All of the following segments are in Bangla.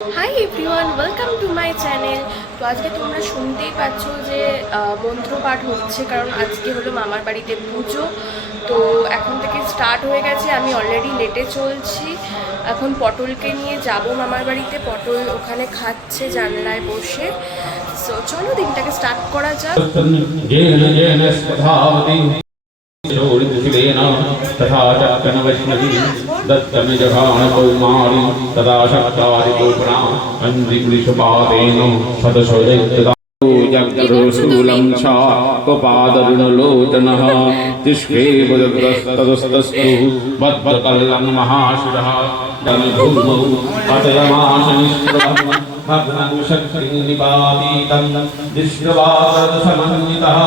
Hi everyone, welcome to my channel. তো আজকে তোমরা শুনতেই পাচ্ছ যে মন্ত্রপাঠ হচ্ছে, কারণ আজকে হলো মামার বাড়িতে পুজো। তো এখন থেকে স্টার্ট হয়ে গেছে, আমি অলরেডি লেটে চলছি। এখন পটলকে নিয়ে যাব মামার বাড়িতে, পটল ওখানে খাচ্ছে জানলায় বসে। সো চলো দিনটাকে স্টার্ট করা যাক। तथा चक्रनवैष्णवी दत्तनिजघानकौमारी तदा शक्तारिगोपणा अन्द्रिवृषपादेन शतशौलैकदाजग्रसूलं शाकोपादरुणलोचनः तिष्ठेवदस्तदस्तस्तु वद्वकल्लं महाशिरः जनभूमौ अतयमाशनिष्प्रभः भग्नशक्तिनिपातीतं दृष्ट्वादसमन्वितः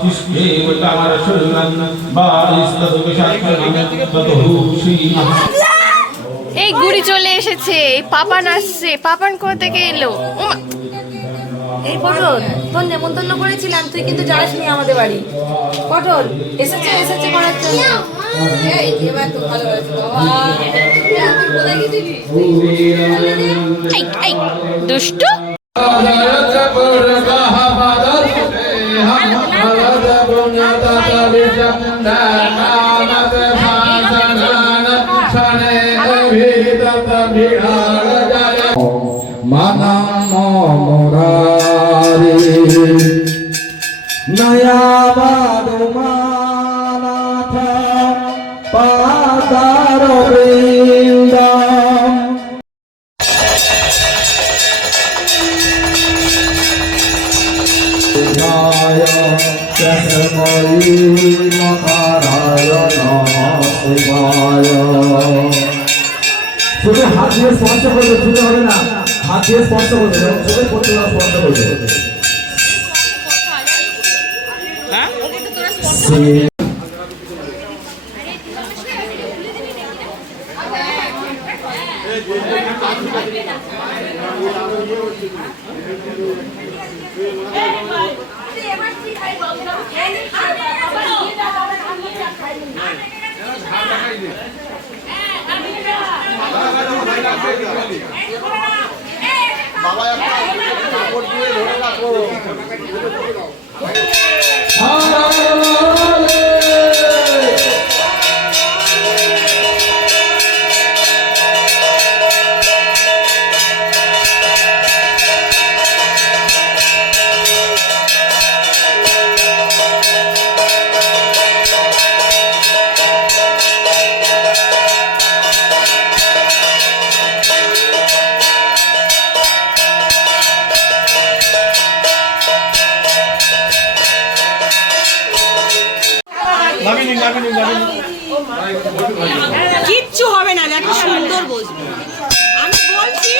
तिष्ठेव चारशूलं बालिस्तदुविषक्तं ततः श्रीमः। এই গুড়ি চলে এসেছে, পাপান আসছে। পাপান কোথা থেকে এলো? এই পটল, তোর নেমন্তন্ন করেছিলাম, তুই কিন্তু যাসনি আমাদের বাড়ি। পটল এসেছে এসেছে করার জন্য। এবার তো ভালো হয়েছে বাবা। কোথায় গেছিলি? এই দুষ্টু। মানামরারে নয়াবাদমানাথা পাদারবিন্দম জয় তস্মৈ মকারায় নমঃ শিবায়। শুধু হাত দিয়ে স্পর্শ করবে, শুধু হবে না, হাত দিয়ে স্পর্শ করবে, চোখে পড়তে স্পর্শ করবে। বাবা একটা কাপড় দিয়ে ধরে রাখো। কিচ্ছু হবে না, এত সুন্দর বসবে। আমি বলছি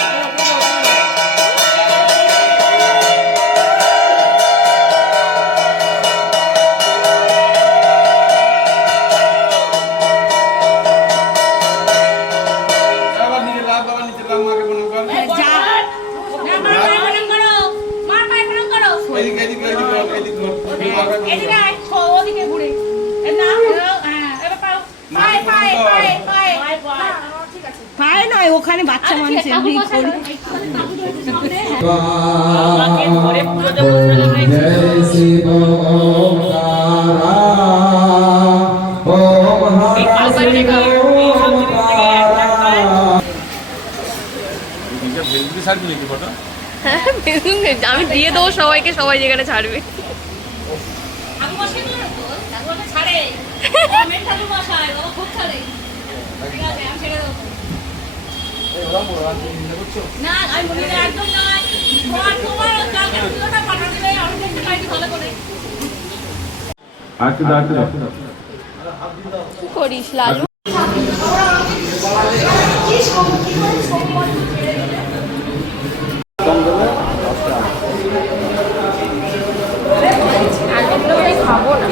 পায় নয়, ওখানে বাচ্চা মানুষ এমনি করে। জয় শিব ওমকারা ওম হর শিব ওমকারা। হ্যাঁ, আমি দিয়ে দেবো সবাইকে, সবাই যেখানে ছাড়বে। করিস লালু। খাবো না।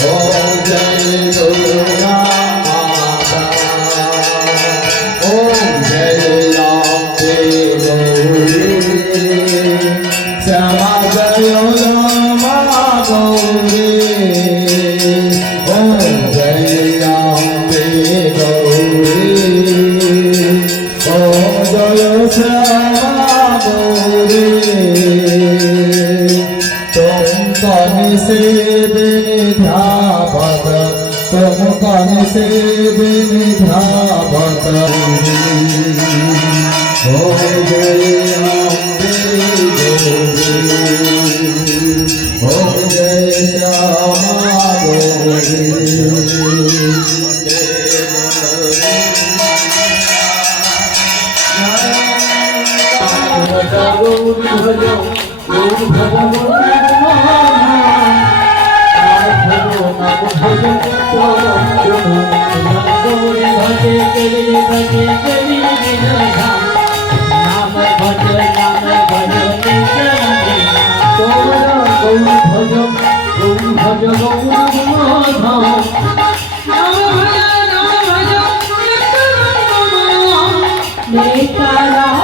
Oh, jai Durga मुकाने से विनिधावता हो गए अम्बे गौरी हो गए श्यामा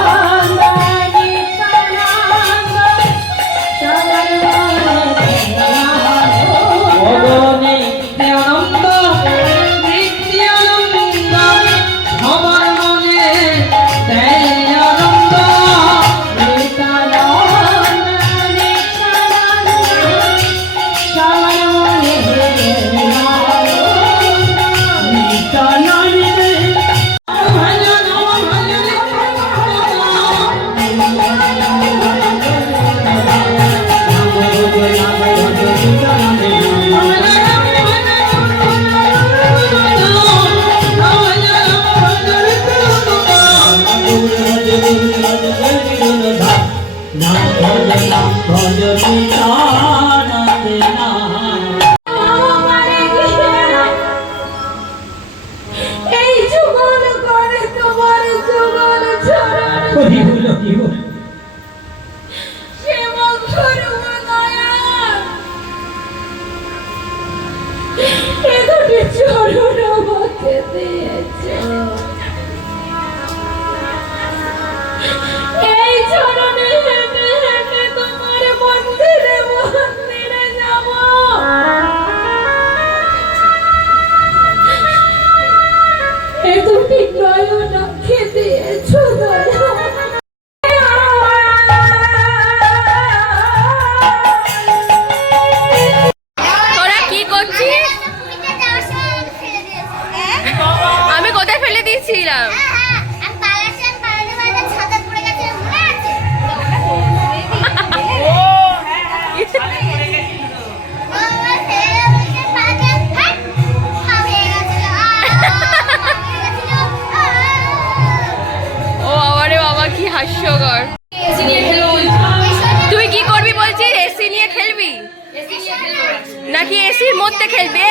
নাকি এসির মধ্যে খেলবে?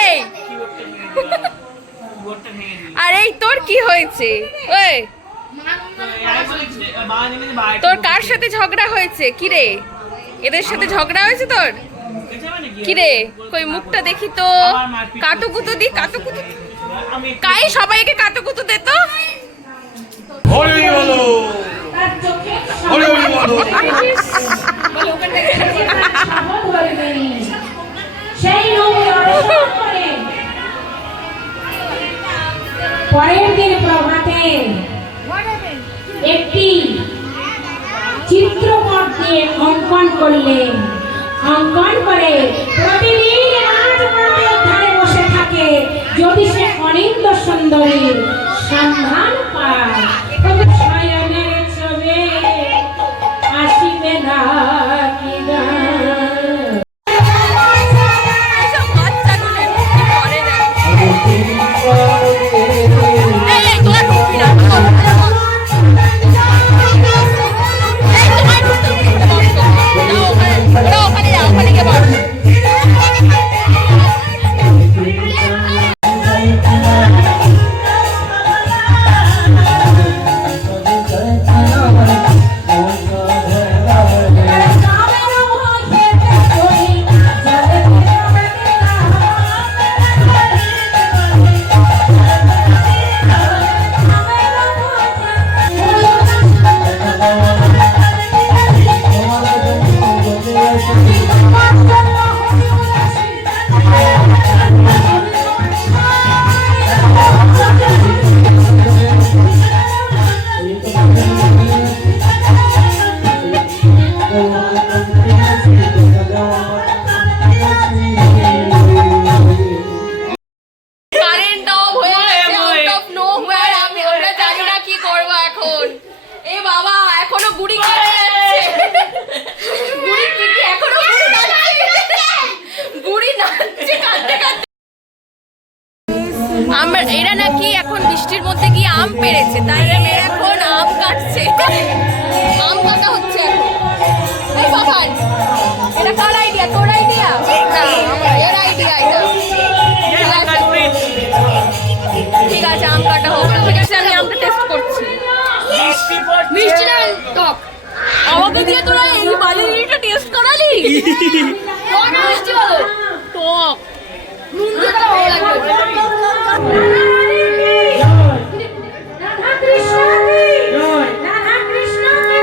আরে তোর কি হয়েছে? ওই তোর কার সাথে ঝগড়া হয়েছে? কি রে, এদের সাথে ঝগড়া হয়েছে তোর? কি রে, কই মুখটা দেখি তো। কাতুকুতু দি, কাতুকুতু কাই, সবাইকে কাতুকুতু দে তো। হরি বলো, হরি বলো। পরের দিন প্রভাতে একটি চিত্রপট দিয়ে অঙ্কন করলেন। অঙ্কন করে প্রতিদিন রাজপ্রাতের ধারে বসে থাকে, যদি সে অনিন্দ সুন্দরীর সন্ধান পায় তবে শয়নের ছবে আসিবে না কি গান। এরা নাকি এখন বৃষ্টির মধ্যে গিয়ে আম পেড়েছে, তাই এরা এখন আম কাটছে। আম কাটা হচ্ছে এখন। এই বাবান, এটা কার আইডিয়া? তোর আইডিয়া? না, এর আইডিয়া এটা। ঠিক আছে, আম কাটা হোক। ঠিক আছে, আমি আমটা টেস্ট করছি। মিষ্টি না টক? আমাকে দিয়ে তোরা এই বালিটা টেস্ট করালি? টক না মিষ্টি বলো? টক। নুন দিয়ে তো ভালো লাগবে। রাধা কৃষ্ণ কি? রাধা কৃষ্ণ কি?